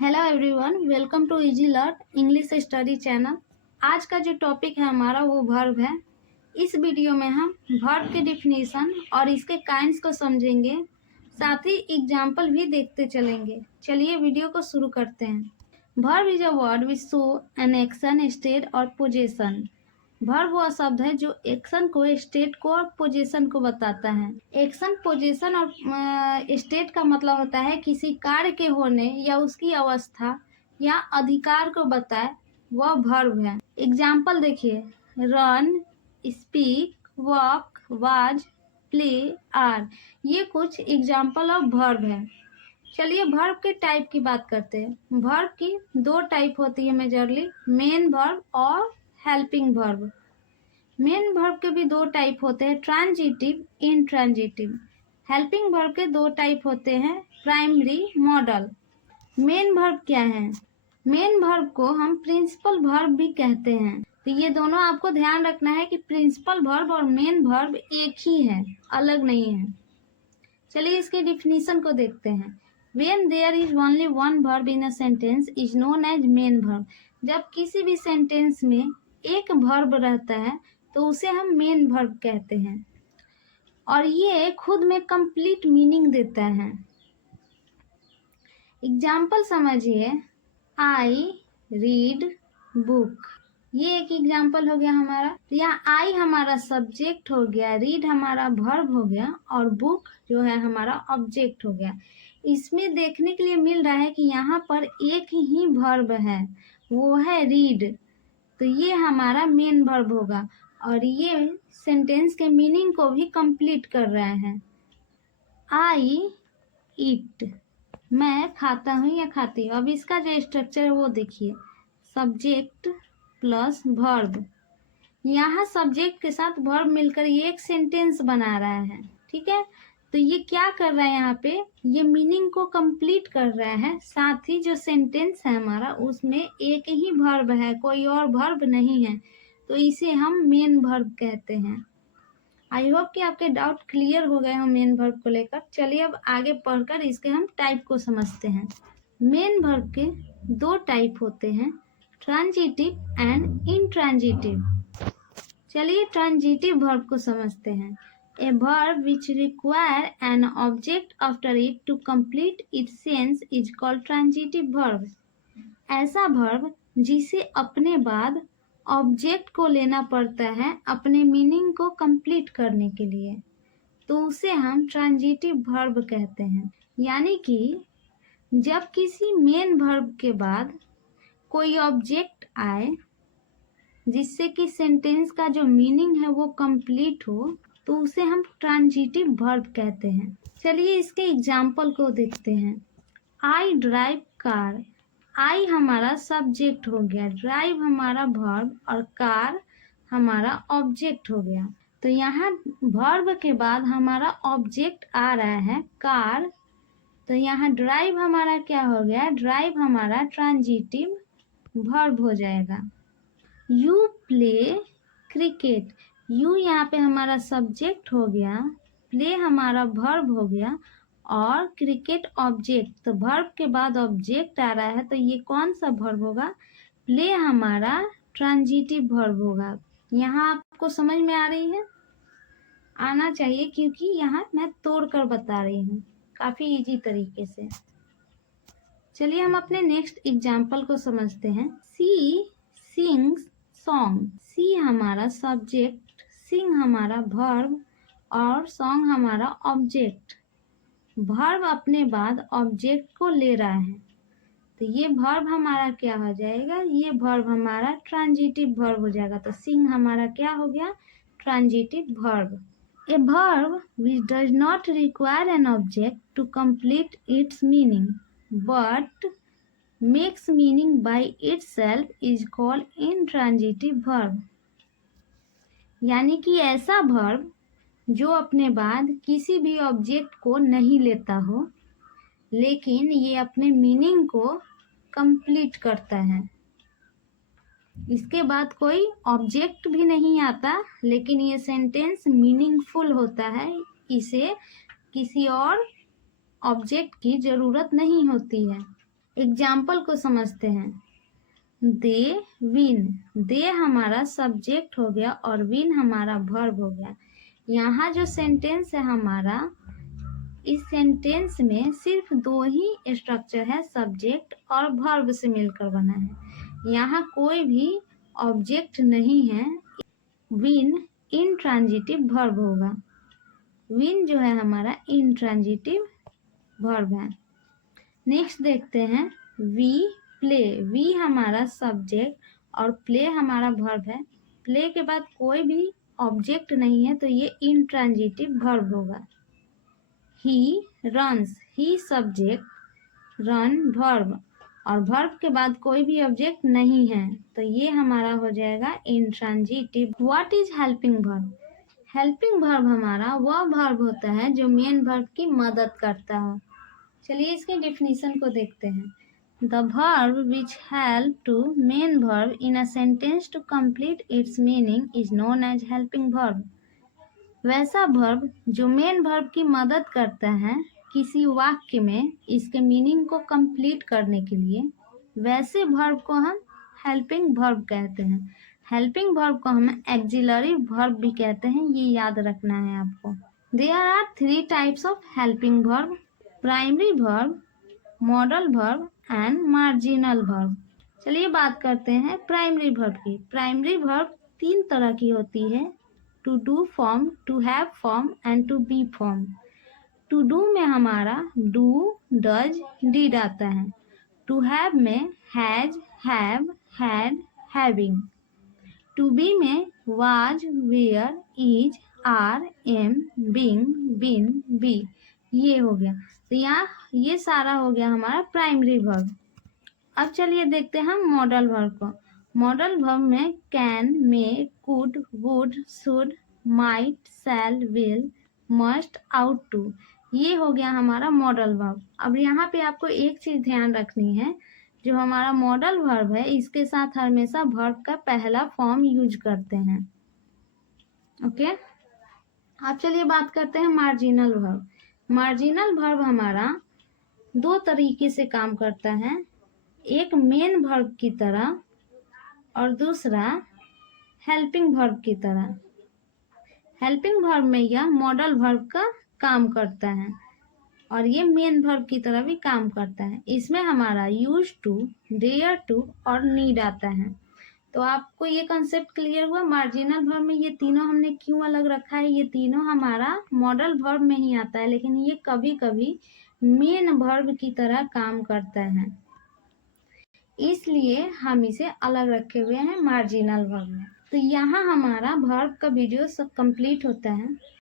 Hello everyone, welcome to easy learn English study channel. आज का जो टॉपिक है हमारा वो वर्ब है। इस वीडियो में हम वर्ब के डिफिनीशन और इसके काइंड्स को समझेंगे, साथ ही एग्जाम्पल भी देखते चलेंगे। चलिए वीडियो को शुरू करते हैं। Verb is a word which show an action, state और पोजीशन। वर्ब वह शब्द है जो एक्शन को, स्टेट को और पोजीशन को बताता है। एक्शन, पोजीशन और स्टेट का मतलब होता है किसी कार्य के होने या उसकी अवस्था या अधिकार को बताए, वह वर्ब है। एग्जाम्पल देखिए, run, speak, walk, was, play, are. ये कुछ एग्जाम्पल ऑफ वर्ब है। चलिए वर्ब के टाइप की बात करते हैं। वर्ब की दो टाइप होती है मेजरली, मेन वर्ब और हेल्पिंग वर्ब। मेन वर्ब के भी दो टाइप होते हैं, ट्रांजिटिव, इंट्रांजिटिव। हेल्पिंग वर्ब के दो टाइप होते हैं, प्राइमरी, मॉडल। मेन वर्ब क्या है? मेन वर्ब को हम प्रिंसिपल वर्ब भी कहते हैं। तो ये दोनों आपको ध्यान रखना है कि प्रिंसिपल वर्ब और मेन वर्ब एक ही है, अलग नहीं है। चलिए इसके डिफिनीशन को देखते हैं। When there is only one verb in a sentence is known as main verb। जब किसी भी सेंटेंस में एक वर्ब रहता है तो उसे हम मेन वर्ब कहते हैं और ये खुद में कंप्लीट मीनिंग देता है। एग्जाम्पल समझिए, आई रीड बुक। ये एक एग्जाम्पल हो गया हमारा। तो यहाँ आई हमारा सब्जेक्ट हो गया, रीड हमारा वर्ब हो गया और बुक जो है हमारा ऑब्जेक्ट हो गया। इसमें देखने के लिए मिल रहा है कि यहाँ पर एक ही वर्ब है, वो है रीड। तो ये हमारा मेन वर्ब होगा और ये सेंटेंस के मीनिंग को भी कंप्लीट कर रहा है। आई ईट, मैं खाता हूँ या खाती हूँ। अब इसका जो स्ट्रक्चर है वो देखिए, सब्जेक्ट प्लस वर्ब। यहाँ सब्जेक्ट के साथ वर्ब मिलकर ये एक सेंटेंस बना रहा है, ठीक है। तो ये क्या कर रहा है, यहाँ पे ये मीनिंग को कंप्लीट कर रहा है। साथ ही जो सेंटेंस है हमारा उसमें एक ही वर्ब है, कोई और वर्ब नहीं है, तो इसे हम मेन वर्ब कहते हैं। आई होप कि आपके डाउट क्लियर हो गए हो मेन वर्ब को लेकर। चलिए अब आगे पढ़कर इसके हम टाइप को समझते हैं। मेन वर्ब के दो टाइप होते हैं, ट्रांजिटिव एंड इंट्रांजिटिव। चलिए ट्रांजिटिव वर्ब को समझते हैं। A verb which require an object after it to complete its sense is called transitive verb. ऐसा वर्ब जिसे अपने बाद ऑब्जेक्ट को लेना पड़ता है अपने मीनिंग को कंप्लीट करने के लिए, तो उसे हम ट्रांजिटिव वर्ब कहते हैं। यानी कि जब किसी मेन वर्ब के बाद कोई ऑब्जेक्ट आए जिससे कि सेंटेंस का जो मीनिंग है वो कंप्लीट हो, तो उसे हम ट्रांजिटिव वर्ब कहते हैं। चलिए इसके एग्जाम्पल को देखते हैं। I drive car. आई हमारा सब्जेक्ट हो गया, ड्राइव हमारा वर्ब और कार हमारा ऑब्जेक्ट हो गया। तो यहाँ वर्ब के बाद हमारा ऑब्जेक्ट आ रहा है कार, तो यहाँ ड्राइव हमारा क्या हो गया, ड्राइव हमारा ट्रांजिटिव वर्ब हो जाएगा। You play cricket. यू यहाँ पे हमारा सब्जेक्ट हो गया, प्ले हमारा वर्ब हो गया और क्रिकेट ऑब्जेक्ट। तो वर्ब के बाद ऑब्जेक्ट आ रहा है, तो ये कौन सा वर्ब होगा, प्ले हमारा ट्रांजिटिव वर्ब होगा। यहाँ आपको समझ में आ रही है, आना चाहिए, क्योंकि यहाँ मैं तोड़कर बता रही हूँ काफी इजी तरीके से। चलिए हम अपने नेक्स्ट एग्जाम्पल को समझते हैं। सी सिंग्स सॉन्ग। सी हमारा सब्जेक्ट, सिंग हमारा वर्ब और सॉन्ग हमारा ऑब्जेक्ट। वर्ब अपने बाद ऑब्जेक्ट को ले रहा है, तो ये वर्ब हमारा क्या हो जाएगा, ये वर्ब हमारा ट्रांजिटिव वर्ब हो जाएगा। तो सिंग हमारा क्या हो गया, transitive verb. A verb which does not require an object to complete its meaning but makes meaning by itself is called intransitive verb। यानी कि ऐसा वर्ब जो अपने बाद किसी भी ऑब्जेक्ट को नहीं लेता हो, लेकिन ये अपने मीनिंग को कंप्लीट करता है। इसके बाद कोई ऑब्जेक्ट भी नहीं आता, लेकिन ये सेंटेंस मीनिंगफुल होता है, इसे किसी और ऑब्जेक्ट की जरूरत नहीं होती है। एग्जाम्पल को समझते हैं। दे विन, दे हमारा सब्जेक्ट हो गया और विन हमारा वर्ब हो गया। यहाँ जो सेंटेंस है हमारा, इस सेंटेंस में सिर्फ दो ही स्ट्रक्चर है, सब्जेक्ट और वर्ब से मिलकर बना है। यहाँ कोई भी ऑब्जेक्ट नहीं है। विन इंट्रांजिटिव वर्ब होगा। विन जो है हमारा इंट्रांजिटिव वर्ब है। नेक्स्ट देखते हैं वी प्ले, वी हमारा सब्जेक्ट और प्ले हमारा वर्ब है। प्ले के बाद कोई भी ऑब्जेक्ट नहीं है तो ये इंट्रांजिटिव वर्ब होगा। He runs, he subject, run verb और वर्ब के बाद कोई भी ऑब्जेक्ट नहीं है तो ये हमारा हो जाएगा intransitive. What is helping verb? Helping verb हमारा वह वर्ब होता है जो मेन वर्ब की मदद करता हो। चलिए इसके डेफिनेशन को देखते हैं। The verb which help to main verb in a sentence to complete its meaning is known as helping verb. वैसा वर्ब जो मेन वर्ब की मदद करता है किसी वाक्य में इसके मीनिंग को कंप्लीट करने के लिए, वैसे वर्ब को हम हेल्पिंग वर्ब कहते हैं। हेल्पिंग वर्ब को हम एक्सिलरी वर्ब भी कहते हैं, ये याद रखना है आपको। There are 3 types of helping verb, primary verb, modal verb and marginal verb. चलिए बात करते हैं प्राइमरी वर्ब की। प्राइमरी वर्ब 3 तरह की होती है, to do form, to have form and to be form. To do में हमारा डू, डज, डिड आता है। टू हैव में has, have, had, having. To be में was, were, is, are, am, being, been, be. ये हो गया। तो यहाँ ये सारा हो गया हमारा प्राइमरी वर्ब। अब चलिए देखते हैं हम मॉडल वर्ब को। मॉडल वर्ब में can, may, could, would, should, might, shall, will, must, ought to. ये हो गया हमारा मॉडल वर्ब। अब यहाँ पे आपको एक चीज ध्यान रखनी है, जो हमारा मॉडल वर्ब है इसके साथ हमेशा वर्ब का पहला फॉर्म यूज करते हैं। ओके, अब चलिए बात करते हैं मार्जिनल वर्ब। मार्जिनल वर्ब हमारा 2 तरीके से काम करता है, एक मेन वर्ब की तरह और दूसरा हेल्पिंग वर्ब की तरह। हेल्पिंग वर्ब में यह मॉडल वर्ब का काम करता है और ये मेन वर्ब की तरह भी काम करता है। इसमें हमारा यूज टू, डेयर टू और नीड आता है। तो आपको ये कंसेप्ट क्लियर हुआ। मार्जिनल वर्ब में ये तीनों हमने क्यों अलग रखा है, ये तीनों हमारा मॉडल वर्ब में ही आता है, लेकिन ये कभी कभी मेन वर्ब की तरह काम करता है, इसलिए हम इसे अलग रखे हुए हैं मार्जिनल वर्ब में। तो यहाँ हमारा वर्ब का वीडियो सब कंप्लीट होता है।